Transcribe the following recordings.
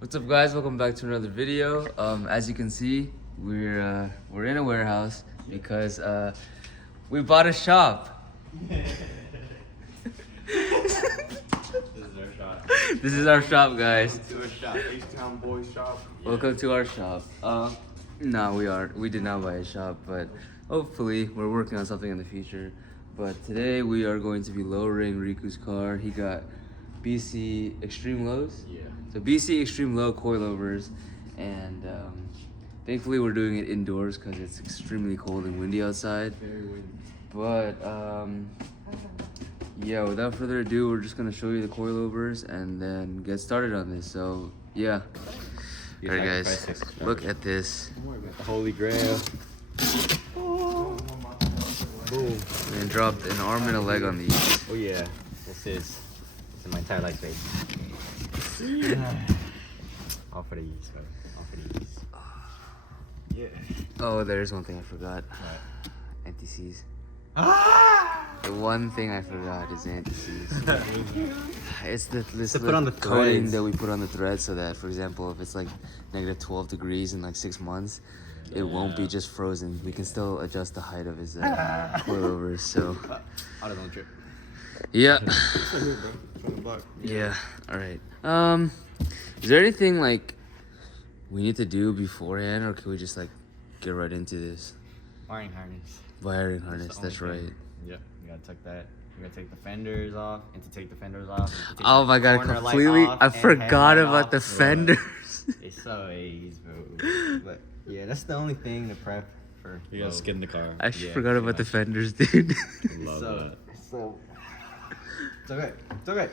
What's up, guys? Welcome back to another video. As you can see, we're in a warehouse because we bought a shop. This is our shop, guys. Welcome to our shop, H-Town Boys shop. Welcome to our shop. No, we did not buy a shop, but hopefully we're working on something in the future. But today we are going to be lowering Riku's car. He got BC Extreme Lows. Yeah. So BC Extreme Low coilovers, and thankfully we're doing it indoors because it's extremely cold and windy outside. Very windy. But yeah, without further ado, we're just gonna show you the coilovers and then get started on this. So yeah. Alright guys, look at this. The Holy Grail. Boom. And dropped an arm and a leg on these. Oh yeah, this is my entire leg space. All for the ease, bro. All for the ease. Yeah. Oh, there's one thing I forgot. What? Anti-seize. Ah! The one thing I forgot is anti-seize. It's this To put on the coating threads. that we put on the thread so that, for example, if it's like negative 12 degrees in like 6 months, it won't be just frozen. We can still adjust the height of his coilovers. So I don't trip. yeah. $20. Yeah. All right. Is there anything like we need to do beforehand, or can we just like get right into this? Wiring harness. Wiring harness. the That's only thing. right. Yep. You gotta tuck that. You gotta take the fenders off, and to take the fenders off. Oh my god! Completely. I forgot about the fenders. It's so easy, bro. But yeah, that's the only thing to prep for. You gotta skin the car. I Yeah, forgot about the fenders, dude. Love So, that. so it's okay. It's okay.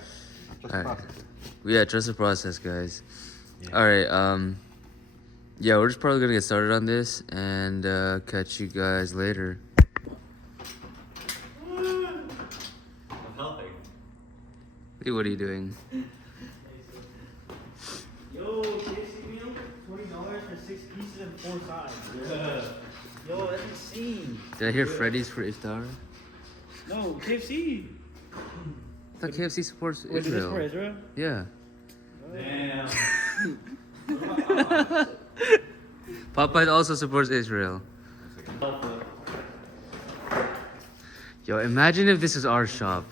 Just Alright. process it. Yeah, trust the process, guys. Yeah. All right. Yeah, we're just probably gonna get started on this and catch you guys later. I'm helping. Hey, what are you doing? Yo, KFC meal, $20 for 6 pieces and 4 sides. Yo, that's insane. Did I hear Freddy's for iftar? No, KFC. I thought KFC supports Wait, is this for Israel. Israel? Yeah. Damn. Popeye also supports Israel. Yo, imagine if this is our shop.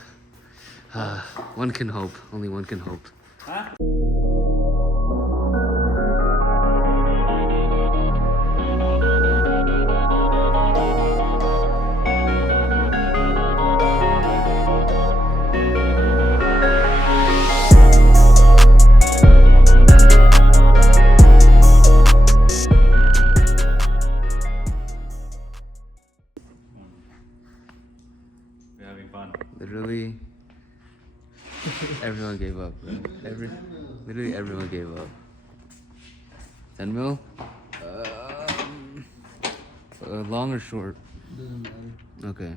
One can hope. Only one can hope. Huh? We're having fun. Literally, everyone gave up, bro. Literally everyone gave up. 10 mil? Long or short? Doesn't matter. Okay.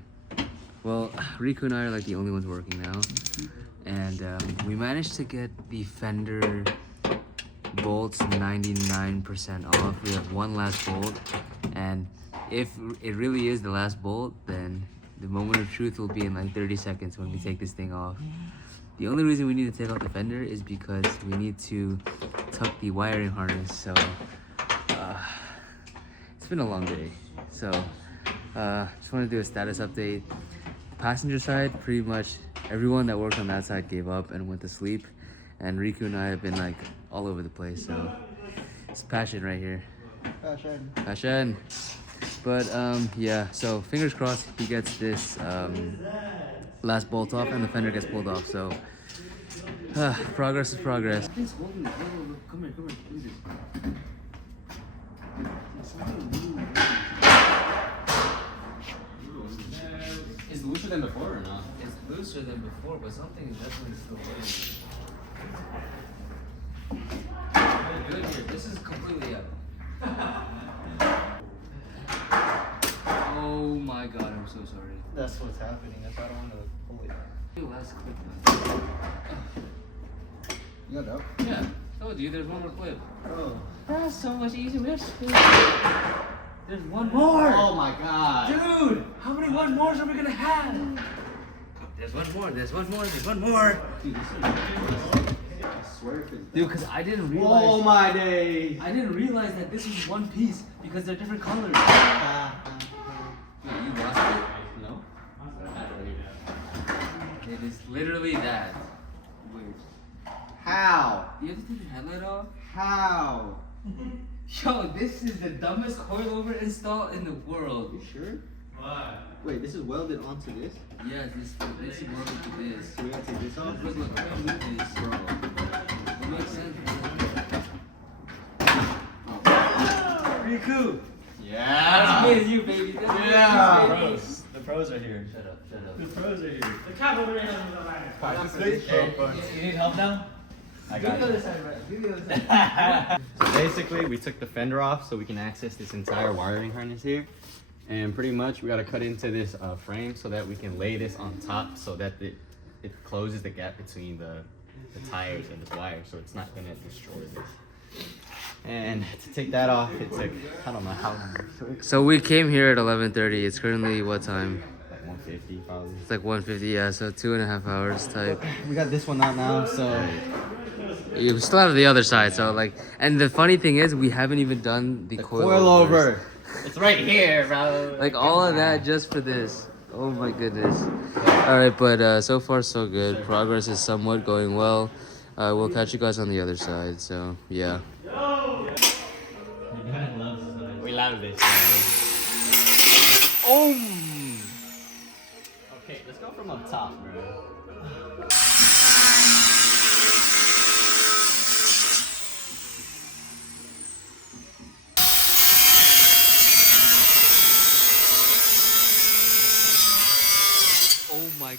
Well, Riku and I are like the only ones working now. And we managed to get the fender bolts 99% off. We have one last bolt. And if it really is the last bolt, then the moment of truth will be in like 30 seconds when we take this thing off. The only reason we need to take off the fender is because we need to tuck the wiring harness. So it's been a long day. So just want to do a status update. Passenger side, pretty much everyone that worked on that side gave up and went to sleep. And Riku and I have been like all over the place. So it's passion right here. Passion. But yeah, so fingers crossed he gets this last bolt off and the fender gets pulled off. So progress is progress. Come here. Is it looser than before or not? It's looser than before, but something is definitely still very good here. This is completely up. Oh my god, I'm so sorry. That's what's happening. That's why I don't want to pull it. Last clip. You got it up? Yeah, told you there's one more clip. Oh. That's so much easier. There's one more. Oh my god. Dude, how many one mores are we gonna have? There's one more. Dude, this is swear if it's Dude, because I didn't realize. Oh my days. I didn't realize that this is one piece because they're different colors. Wait, you lost it? No. It is literally that. Wait. How? Do you have to take the headlight off? How? Yo, this is the dumbest coilover install in the world. You sure? Why? Wait, this is welded onto this? Yeah, this is welded to this. So we gotta take this off? Look, look this, bro. It makes sense. Riku! Yeah. That's me and you, baby. That's me Yeah. and you, baby. Pros. The pros are here. Shut up, shut up. The pros are here. The cap over there has no line. You need help now? I Do got the other you. side, right? Do the other side. So basically, we took the fender off so we can access this entire wiring harness here. And pretty much, we gotta cut into this frame so that we can lay this on top so that it closes the gap between the tires and this wire so it's not gonna destroy this. And to take that off, it took, I don't know how long. So we came here at 11:30. It's currently what time? Like 150 probably. It's like 1:50, yeah, so 2.5 hours type. We got this one out now, so Yeah, we still have the other side, so like, and the funny thing is, we haven't even done the coilover. It's right here, bro. Like all of that just for this. Oh my goodness. All right, but so far so good. Progress is somewhat going well. We'll catch you guys on the other side. So yeah. We love this, man. Okay, let's go from up top, bro. Oh my.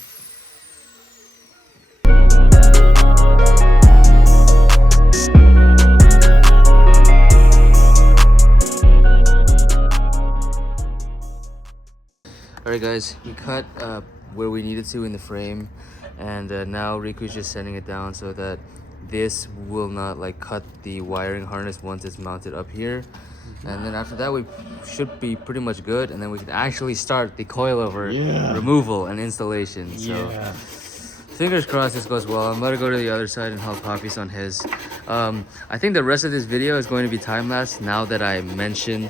Alright guys, we cut where we needed to in the frame, and now Riku's just sending it down so that this will not like cut the wiring harness once it's mounted up here. And then after that we should be pretty much good, and then we can actually start the coilover removal and installation. So fingers crossed this goes well. I'm gonna go to the other side and help Hafiz on his. I think the rest of this video is going to be time-lapse now that I mentioned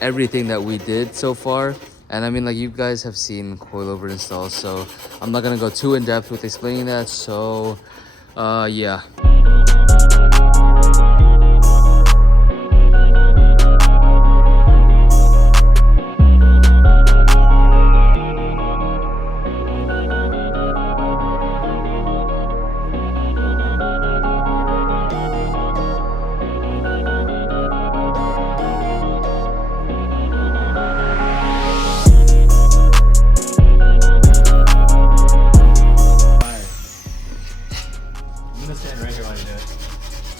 everything that we did so far. And I mean, like, you guys have seen coilover installs, so I'm not gonna go too in depth with explaining that. So yeah. I'm gonna stand right here while you do it.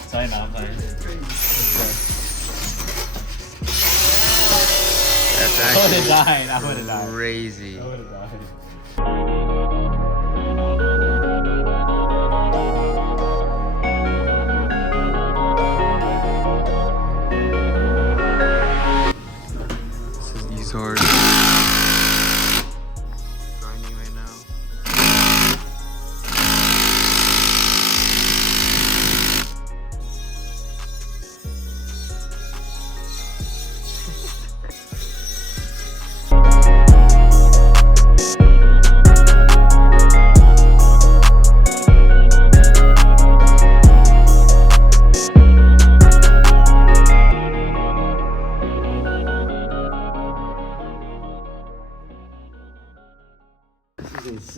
Sorry, no, I'm playing. That's I would've actually died. I would've died. crazy. I would've died. This is E-Sword. Grinding right now.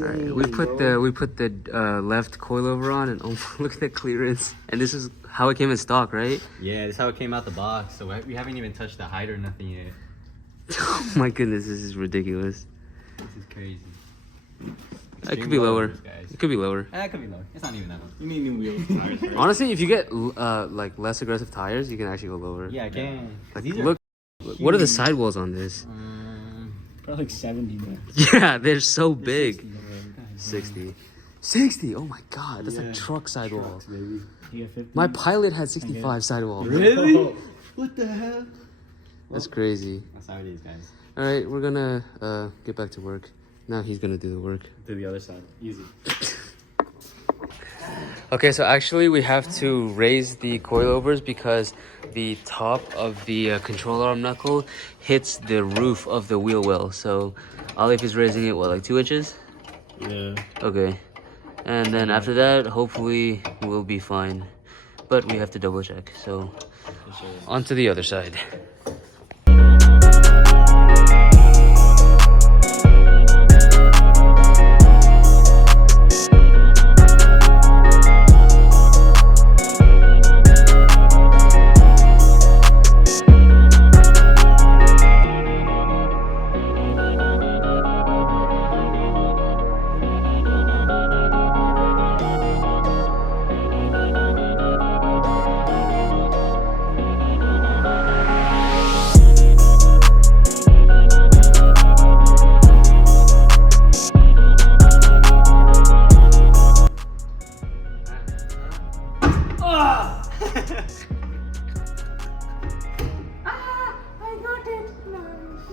Alright, we put the left coilover on, and oh, look at the clearance. And this is how it came in stock, right? Yeah, this is how it came out the box. So we haven't even touched the height or nothing yet. Oh my goodness, this is ridiculous. This is crazy. It could be lower. Guys. It could be lower. It could be lower. It's not even that low. You need new wheels. Honestly, if you get like less aggressive tires, you can actually go lower. Yeah, I can. Like, look, what are the sidewalls on this? Probably like 70, man. Yeah, they're so big. 60. 60. Oh my god, that's like truck sidewalls. You get 50? My Pilot had 65 sidewalls. Really? What the hell? That's crazy. That's how it is, guys. All right, we're gonna get back to work. Now he's gonna do the work. To the other side. Easy. Okay, so actually we have to raise the coilovers because the top of the control arm knuckle hits the roof of the wheel well. So Alif is raising it, what, like 2 inches? Yeah. Okay. And then after that, hopefully we'll be fine. But we have to double check. So on to the other side.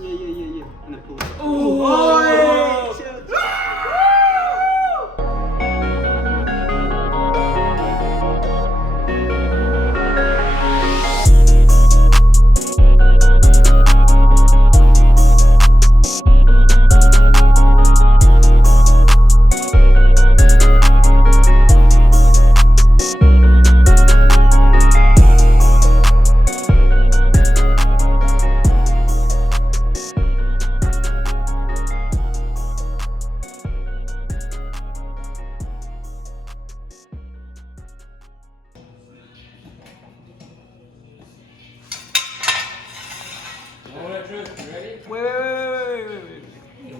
Yeah. And then pull it up.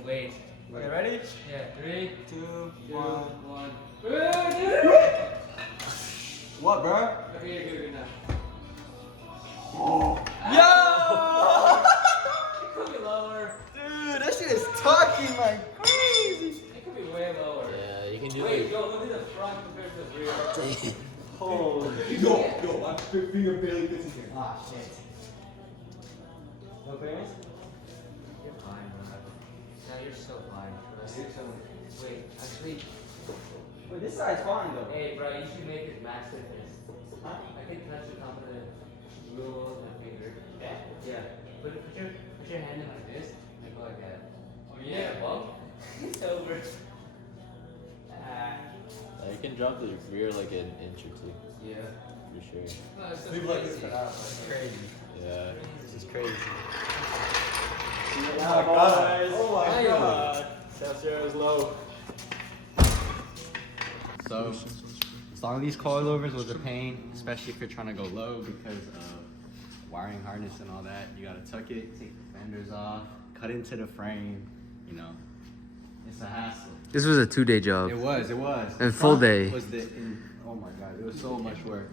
Wait. Okay, ready? Yeah, 3, 2, 2, 1. 1. What, bro? Okay, you're good now. Yo! It could be lower. Dude, that shit is talking like crazy. It could be way lower. Yeah, you can do Wait, yo, look at the front compared to the rear. Holy. Yo, my finger barely fits in here. Ah, shit. No clearance? You're fine, bro. No, you're so fine. Wait, actually, Wait, this side's fine though. hey, bro, you should make it max thickness. Huh? I can touch the top of the rule with my finger. Yeah? Yeah. Put your hand in like this and go like that. Oh yeah, bump. It's over. You can drop the rear like an inch or 2. Yeah. For sure. No, it's so Leave like this crazy. for now. That's crazy. Yeah. This is crazy. Oh my god. Oh my Hey. god. Celsior is low. So, installing these coilovers was a pain, especially if you're trying to go low because of wiring harness and all that. You gotta tuck it, take the fenders off, cut into the frame, you know. It's a hassle. This was a 2-day job. It was. And full day. Oh my god, it was so much work.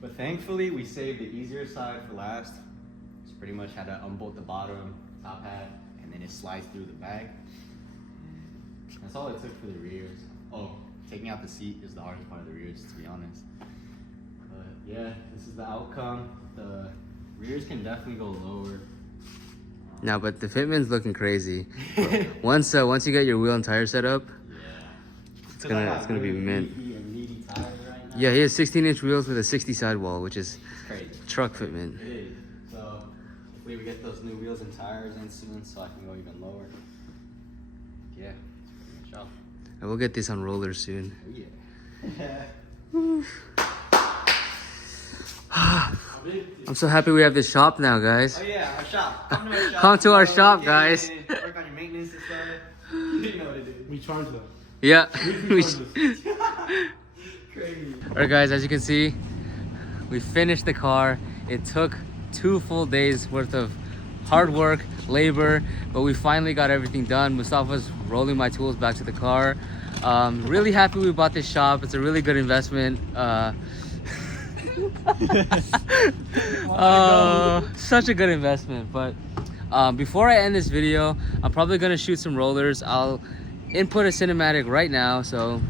But thankfully, we saved the easier side for last. Just pretty much had to unbolt the bottom top hat, and then it slides through the back. That's all it took for the rears. Oh, taking out the seat is the hardest part of the rears, to be honest. But yeah, this is the outcome. The rears can definitely go lower. No, but the fitment's looking crazy. Once you get your wheel and tire set up, it's gonna be mint. Meaty tires right now. Yeah, he has 16-inch wheels with a 60 sidewall, which is It's crazy. truck fitment. It is. So hopefully we get those new wheels and tires in soon, so I can go even lower. Yeah, that's pretty much all. And we'll get this on rollers soon. Oh yeah. I'm so happy we have this shop now, guys. Oh yeah, our shop. Come to our shop. Come to our So, shop, yeah, guys. Work on your maintenance and stuff. You know what to do. We charge them. Yeah. Crazy. Alright guys, as you can see, we finished the car. It took 2 full days worth of hard work, labor, but we finally got everything done. Mustafa's rolling my tools back to the car. Really happy we bought this shop. It's a really good investment. Such a good investment. But before I end this video, I'm probably gonna shoot some rollers. I'll input a cinematic right now, so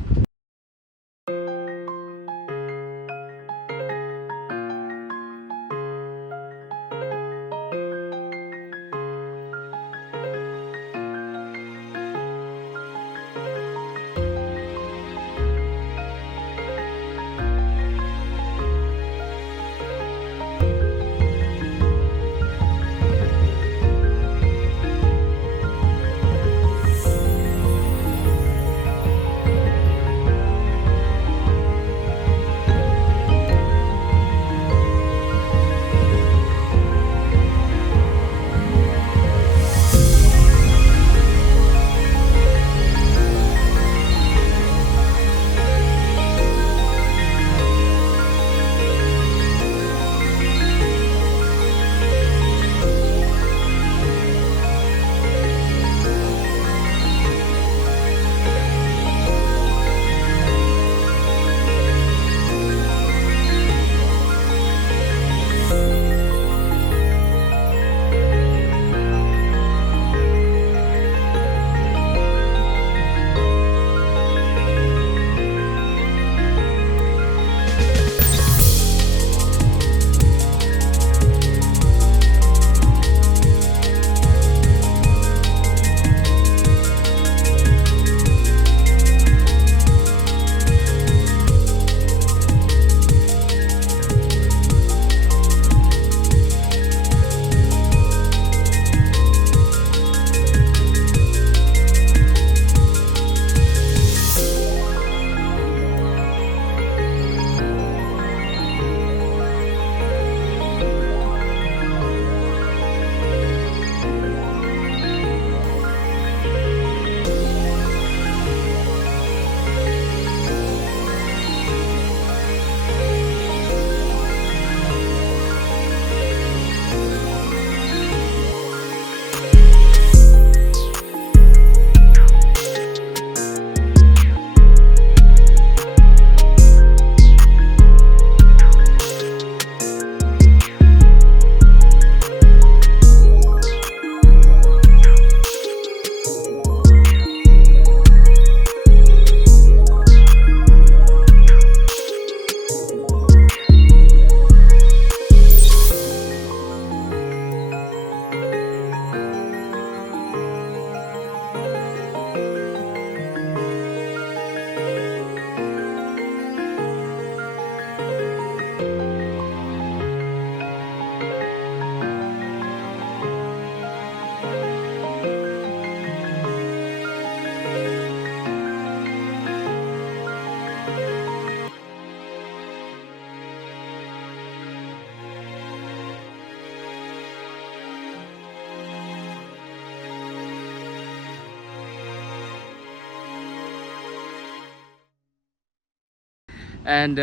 And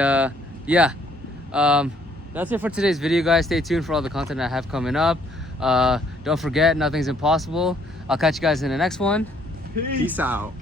yeah, that's it for today's video, guys. Stay tuned for all the content I have coming up. Don't forget, nothing's impossible. I'll catch you guys in the next one. Peace out.